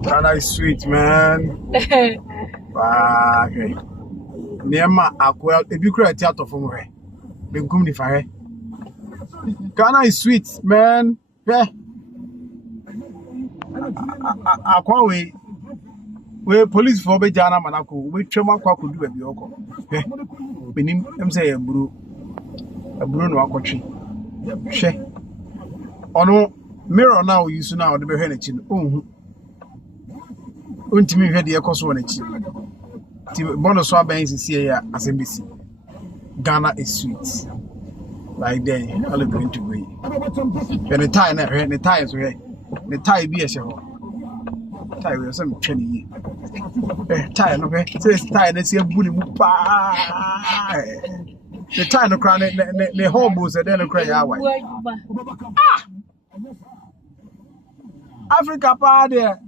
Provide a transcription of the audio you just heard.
Ghana is sweet, man. Okay. Nema akwa ebi kura theater for mo he. Benkum ni fa he. Ghana is sweet, man. Yeah. Akwa we police for be jana manako. We twem akwa kodu abi oko. Yeah. Benim em say eburu no akotwe. Hwe. Ono mirror now use now de be hwe na chi no. Ohun. Untimi hwe de ekoso na chi. Ti bono so aban sisi ya asembisi. Ghana is sweet. Like then, all going to be. And the tie, the tie is right. The tie be a show. Tie with some training. Tie, okay. So it's tie, let's see a bully. The tie, no crown, the hobos, and then a cry out. Africa, pa there.